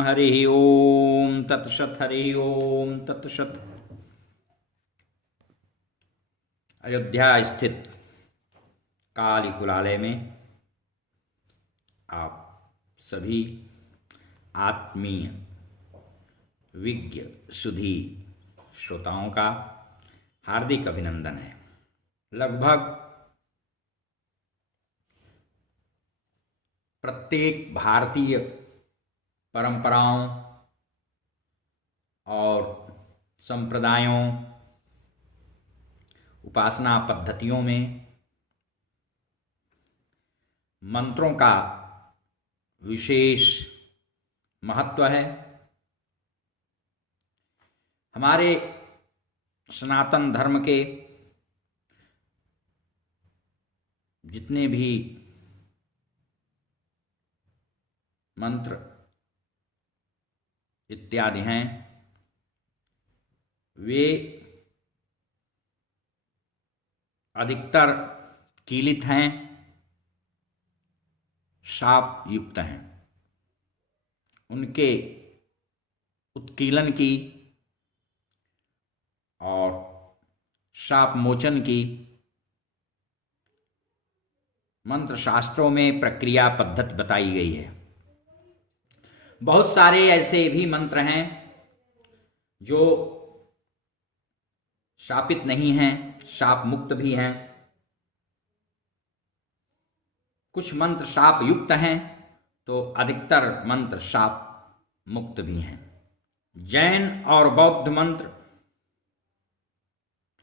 हरि ओम तत्सत। हरि ओम तत्सत। अयोध्या स्थित काली कुलालय में आप सभी आत्मीय विज्ञ सुधी श्रोताओं का हार्दिक अभिनंदन है। लगभग प्रत्येक भारतीय परंपराओं और संप्रदायों, उपासना पद्धतियों में मंत्रों का विशेष महत्व है। हमारे सनातन धर्म के जितने भी मंत्र इत्यादि हैं वे अधिकतर कीलित हैं, शाप युक्त हैं। उनके उत्कीलन की और शाप मोचन की मंत्र शास्त्रों में प्रक्रिया पद्धति बताई गई है। बहुत सारे ऐसे भी मंत्र हैं जो शापित नहीं हैं, शाप मुक्त भी हैं। कुछ मंत्र शाप युक्त हैं तो अधिकतर मंत्र शाप मुक्त भी हैं। जैन और बौद्ध मंत्र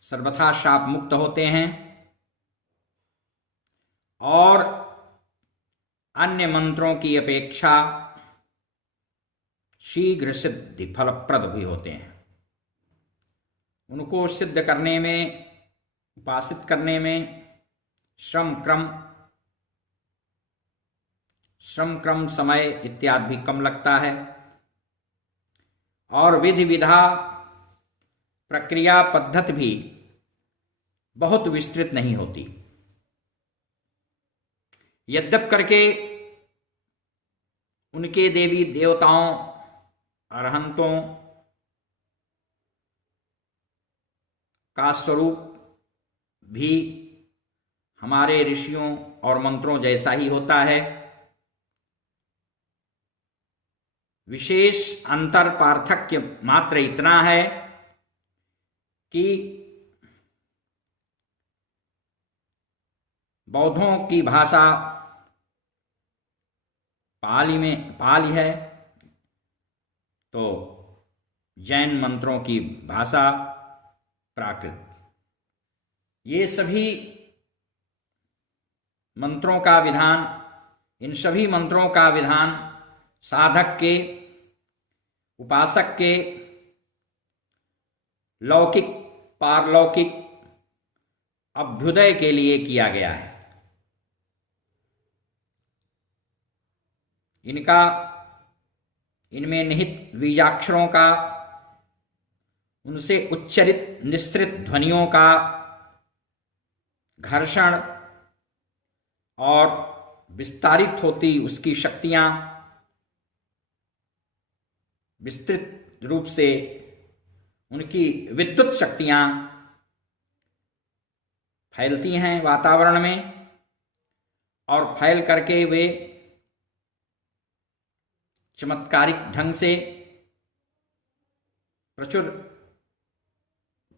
सर्वथा शाप मुक्त होते हैं और अन्य मंत्रों की अपेक्षा शीघ्र सिद्धि फलप्रद भी होते हैं। उनको सिद्ध करने में, उपासित करने में श्रम क्रम समय इत्यादि भी कम लगता है और विधि विधा प्रक्रिया पद्धति भी बहुत विस्तृत नहीं होती। यद्यप करके उनके देवी देवताओं, अरहंतों का स्वरूप भी हमारे ऋषियों और मंत्रों जैसा ही होता है। विशेष अंतर पार्थक्य मात्र इतना है कि बौद्धों की भाषा पाली है तो जैन मंत्रों की भाषा प्राकृत। ये सभी मंत्रों का विधान, इन सभी मंत्रों का विधान साधक के, उपासक के लौकिक पारलौकिक अभ्युदय के लिए किया गया है। इनमें निहित बीजाक्षरों का, उनसे उच्चरित निस्तृत ध्वनियों का घर्षण और विस्तारित होती उसकी शक्तियां विस्तृत रूप से, उनकी विद्युत शक्तियां फैलती हैं वातावरण में और फैल करके वे चमत्कारिक ढंग से प्रचुर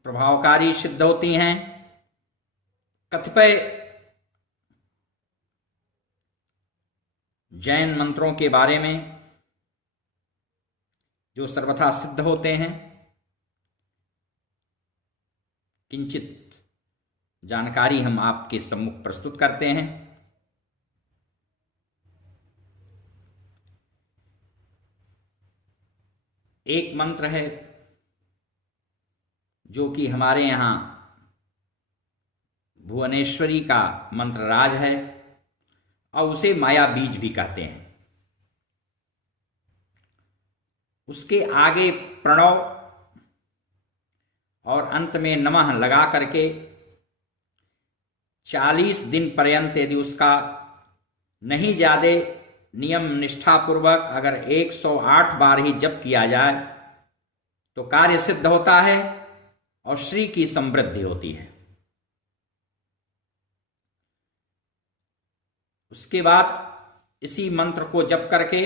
प्रभावकारी सिद्ध होती हैं। कतिपय जैन मंत्रों के बारे में जो सर्वथा सिद्ध होते हैं, किंचित जानकारी हम आपके सम्मुख प्रस्तुत करते हैं। एक मंत्र है जो कि हमारे यहाँ भुवनेश्वरी का मंत्र राज है और उसे माया बीज भी कहते हैं। उसके आगे प्रणव और अंत में नमः लगा करके 40 दिन पर्यंत यदि उसका नहीं ज्यादा नियम निष्ठापूर्वक अगर 108 बार ही जप किया जाए तो कार्य सिद्ध होता है और श्री की समृद्धि होती है। उसके बाद इसी मंत्र को जप करके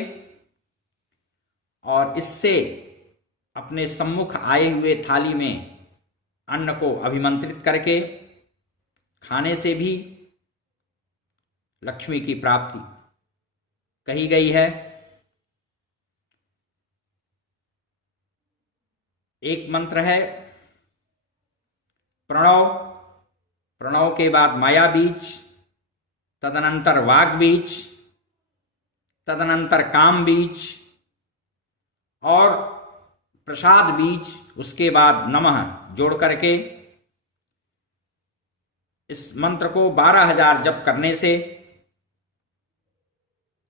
और इससे अपने सम्मुख आए हुए थाली में अन्न को अभिमंत्रित करके खाने से भी लक्ष्मी की प्राप्ति कही गई है। एक मंत्र है प्रणव, प्रणव के बाद माया बीज, तदनंतर वाग बीज, तदनंतर काम बीज और प्रसाद बीज, उसके बाद नमः जोड़ करके इस मंत्र को 12,000 जप करने से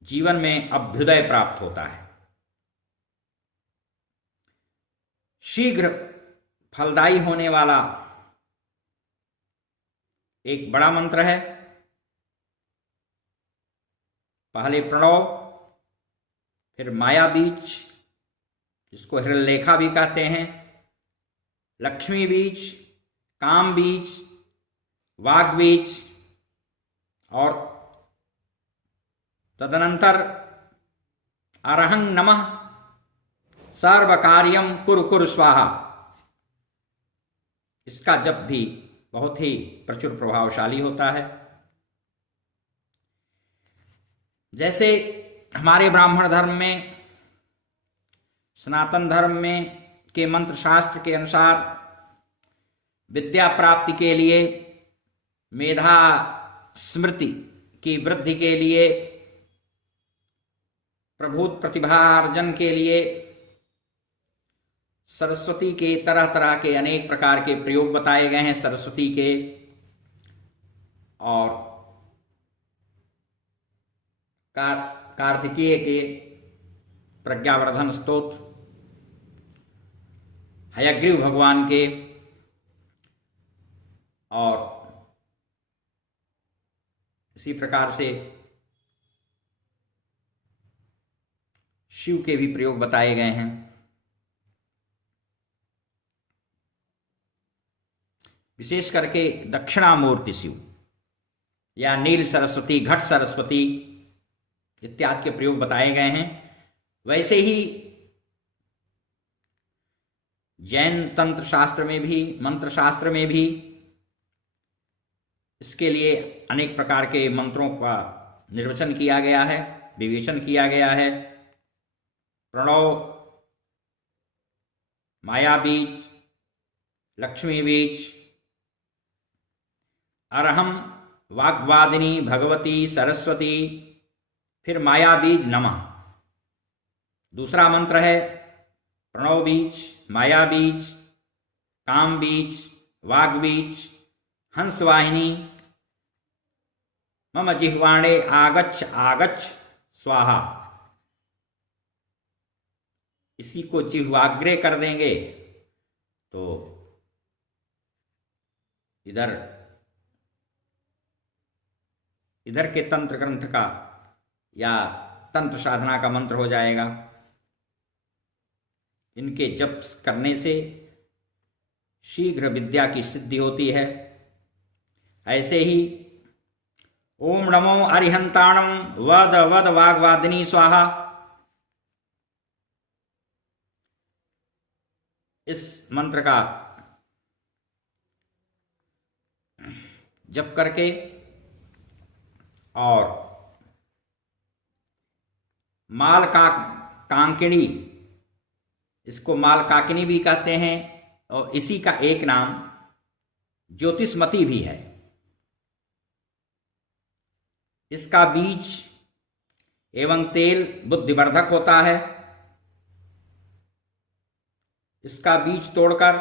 जीवन में अभ्युदय प्राप्त होता है। शीघ्र फलदायी होने वाला एक बड़ा मंत्र है। पहले प्रणव, फिर माया बीज जिसको हिरण्यलेखा भी कहते हैं, लक्ष्मी बीज, काम बीज, वाग बीज और तदनंतर अरहं नमः सर्व कार्यम कुरु कुरु स्वाहा। इसका जप भी बहुत ही प्रचुर प्रभावशाली होता है। जैसे हमारे ब्राह्मण धर्म में, सनातन धर्म में के मंत्र शास्त्र के अनुसार विद्या प्राप्ति के लिए, मेधा स्मृति की वृद्धि के लिए, प्रभुत प्रतिभार्जन के लिए सरस्वती के तरह तरह के अनेक प्रकार के प्रयोग बताए गए हैं। सरस्वती के और कार्तिकेय के प्रज्ञावर्धन स्तोत्र, हयग्रीव भगवान के और इसी प्रकार से शिव के भी प्रयोग बताए गए हैं। विशेष करके दक्षिणामूर्ति शिव या नील सरस्वती, घट सरस्वती इत्यादि के प्रयोग बताए गए हैं। वैसे ही जैन तंत्र शास्त्र में भी, मंत्र शास्त्र में भी इसके लिए अनेक प्रकार के मंत्रों का निर्वचन किया गया है, विवेचन किया गया है। प्रणव, माया बीज, लक्ष्मी बीज, अरहम, वाग्वादिनी भगवती सरस्वती, फिर माया बीज नमः। दूसरा मंत्र है प्रणव बीज, माया बीज, काम बीज, वाग बीज, हंसवाहिनी, मम जिह्वाणे आगच्छ आगच्छ स्वाहा। इसी को जिह्वाग्रे कर देंगे तो इधर के तंत्र ग्रंथ का या तंत्र साधना का मंत्र हो जाएगा। इनके जप करने से शीघ्र विद्या की सिद्धि होती है। ऐसे ही ओम नमो अरिहंताणम वद वद वाग्वादिनी स्वाहा, इस मंत्र का जप करके और माल कांकिणी, इसको माल काकिनी भी कहते हैं और इसी का एक नाम ज्योतिषमती भी है। इसका बीज एवं तेल बुद्धिवर्धक होता है। इसका बीज तोड़कर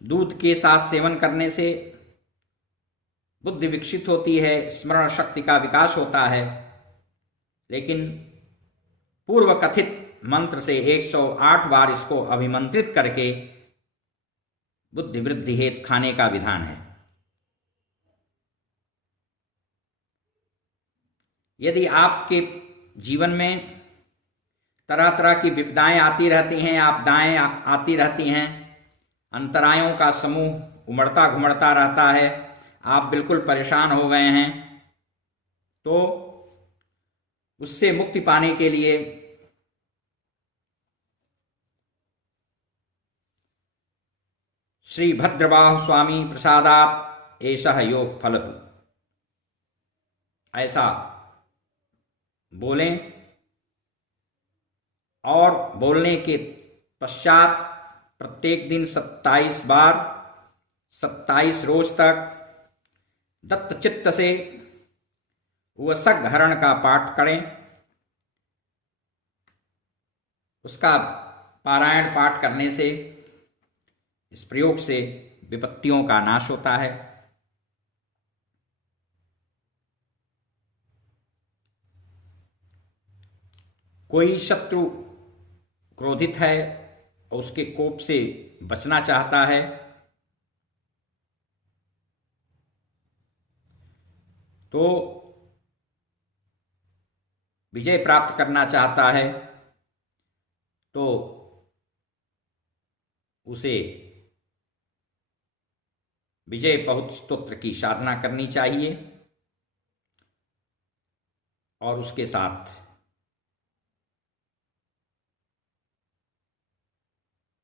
दूध के साथ सेवन करने से बुद्धि विकसित होती है, स्मरण शक्ति का विकास होता है। लेकिन पूर्व कथित मंत्र से 108 बार इसको अभिमंत्रित करके बुद्धि वृद्धि हेतु खाने का विधान है। यदि आपके जीवन में तरह तरह की विपदाएं आती रहती हैं, आपदाएं आती रहती हैं, अंतरायों का समूह उमड़ता घुमड़ता रहता है, आप बिल्कुल परेशान हो गए हैं, तो उससे मुक्ति पाने के लिए श्री भद्रबाहु स्वामी प्रसादात् एषः योग फलतु, ऐसा बोलें। और बोलने के पश्चात प्रत्येक दिन 27 बार 27 रोज तक दत्त चित्त से वसगहरण का पाठ करें। उसका पारायण पाठ करने से, इस प्रयोग से विपत्तियों का नाश होता है। कोई शत्रु क्रोधित है और उसके कोप से बचना चाहता है, तो विजय प्राप्त करना चाहता है, तो उसे विजय पहुत स्तोत्र की साधना करनी चाहिए और उसके साथ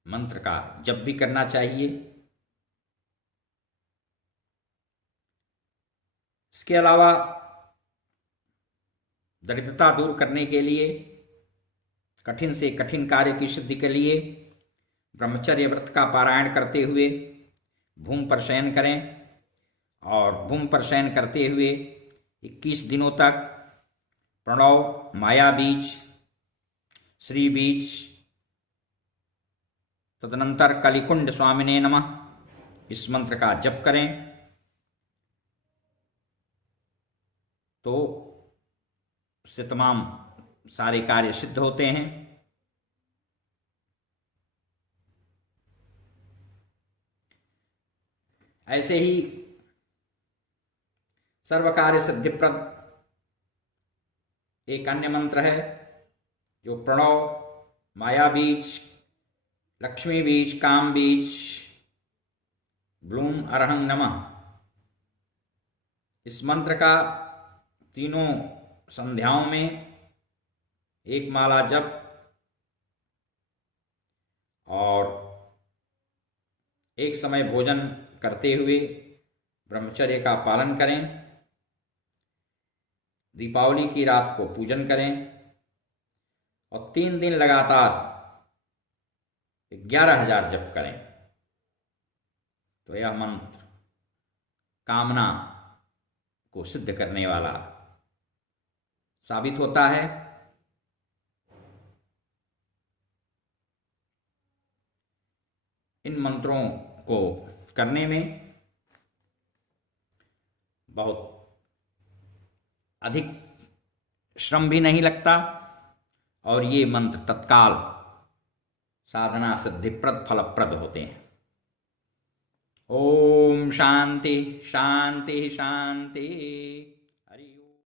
मंत्र का जप भी करना चाहिए। इसके अलावा दरिद्रता दूर करने के लिए, कठिन से कठिन कार्य की सिद्धि के लिए ब्रह्मचर्य व्रत का पारायण करते हुए भूमि पर शयन करें और भूमि पर शयन करते हुए 21 दिनों तक प्रणव, माया बीज, श्री बीज, तदनंतर कलिकुंड स्वामिने नमः इस मंत्र का जप करें, तो उससे तमाम सारे कार्य सिद्ध होते हैं। ऐसे ही सर्व कार्य सिद्धिप्रद एक अन्य मंत्र है जो प्रणव, माया बीज, लक्ष्मी बीज, काम बीज, ब्लूम अरहं नमः, इस मंत्र का तीनों संध्याओं में एक माला जप और एक समय भोजन करते हुए ब्रह्मचर्य का पालन करें। दीपावली की रात को पूजन करें और 3 दिन लगातार 11,000 जप करें, तो यह मंत्र कामना को सिद्ध करने वाला साबित होता है। इन मंत्रों को करने में बहुत अधिक श्रम भी नहीं लगता और ये मंत्र तत्काल साधना सिद्धिप्रद फलप्रद होते हैं। ओम शांति शांति शांति।